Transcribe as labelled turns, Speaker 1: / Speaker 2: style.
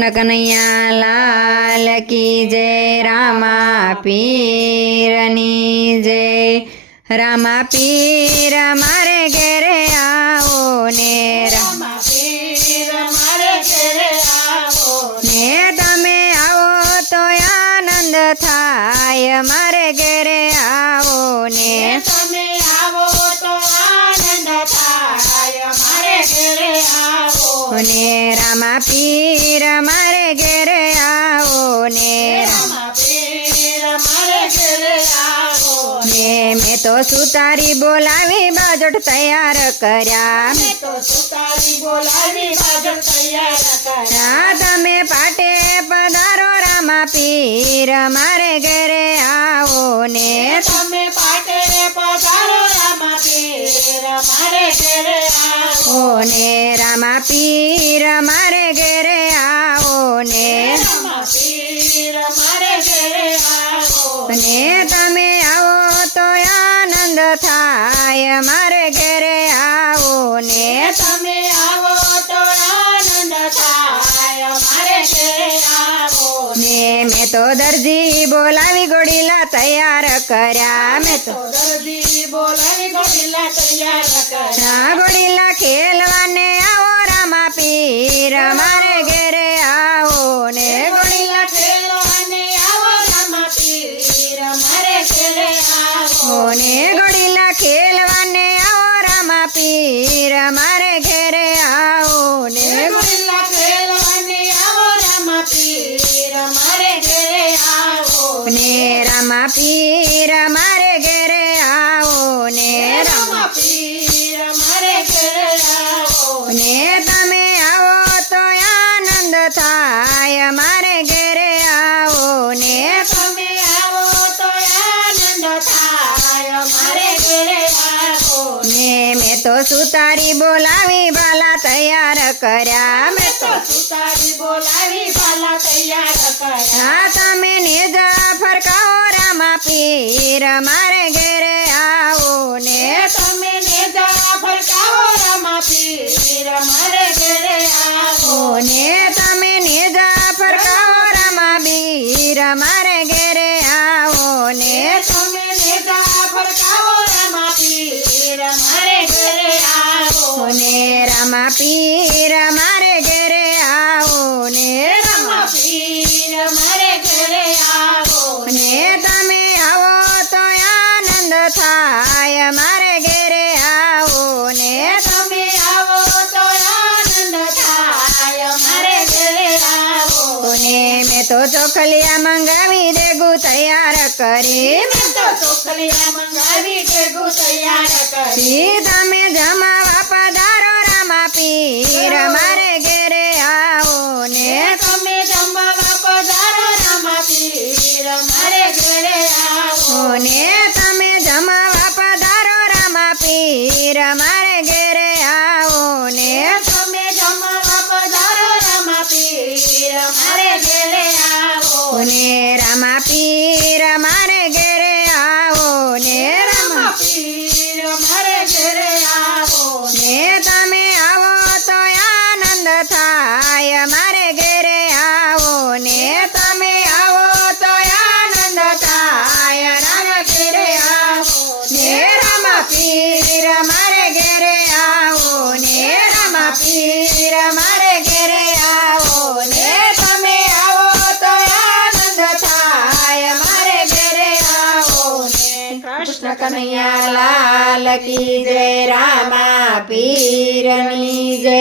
Speaker 1: कृष्ण कन्हैया लाल की जय रामा पीरनी जय रामा पीर मारे घेरे आओ ने
Speaker 2: रामा पीर मारे घेरे आओ ने तमें आओ
Speaker 1: तो आनंद थाय मारे ने रामा पीर
Speaker 2: मार गिर आओ ने मैं
Speaker 1: तो सुतारी बोलावी बाजट तैयार करा तमें तो
Speaker 2: पाटे पधारो रामा पीर मारे घरे आओ
Speaker 1: ने तमें पाटे ઓને રામા પીર મારે ઘેરે આવોને ને
Speaker 2: તમે આવો
Speaker 1: તો આનંદ થાય મારે ઘેરે આવો ને
Speaker 2: તમે આવો તો આનંદ થાય મારે ઘેરે
Speaker 1: મે મે તો દરજી બોલાવી ગોડીલા તૈયાર કરા મે તો
Speaker 2: દરજી બોલાવી ગોડીલા તૈયાર
Speaker 1: કરા ગોડીલા કેલવાને આવો રામપીર amare ઘરે આવો ને ગોડીલા
Speaker 2: ખેલવાને આવો રામપીર amare ઘરે આવે
Speaker 1: ને ગોડીલા ખેલવાને આવો
Speaker 2: રામપીર amare
Speaker 1: रामा पीर मारे गेरे आओ ने रामा
Speaker 2: पीर मारे गेरे आओ ने
Speaker 1: तमे आओ तो आनंद थाय मारे घेरे आओ ने तमे
Speaker 2: आओ तो आनंद थाय मारे गेरे आओ ने
Speaker 1: मैं तो सुतारी बोलावी बाला तैयार करया मैं तो,
Speaker 2: तो सुतारी बोलावी बाला तैयार करया
Speaker 1: हां तमे ने जा फरकाओ પીર મારે ઘેરે આવો ને
Speaker 2: તમે ને જરા ફરકાવો રમા પીર મારે ઘેરે આવો
Speaker 1: ને તમે ને જરા ફરકાવો રમા બીર મારે ઘેરે આવો ને
Speaker 2: તમે ને જરા ફરકાવો રમા પીર મારે ઘેરે આવો
Speaker 1: ને રમા પીર તો ચોખલિયા મંગાવી દેગુ તૈયાર કરી
Speaker 2: તો ચોખલિયા મંગાવી દેગુ તૈયાર કરી
Speaker 1: તમે જમા પીર મારે ઘેરે આવો ને
Speaker 2: રમા પીર મારે ઘેરે આવો
Speaker 1: ને તમે આવો તો આનંદ થાય મારે ઘેરે આવો ને તમે આવો તો આનંદ થાય રામ ઘેરે આવો ને રમા પીર મારે કૃષ્ણ કનૈયા લાલ કી જય રામા પીરની જય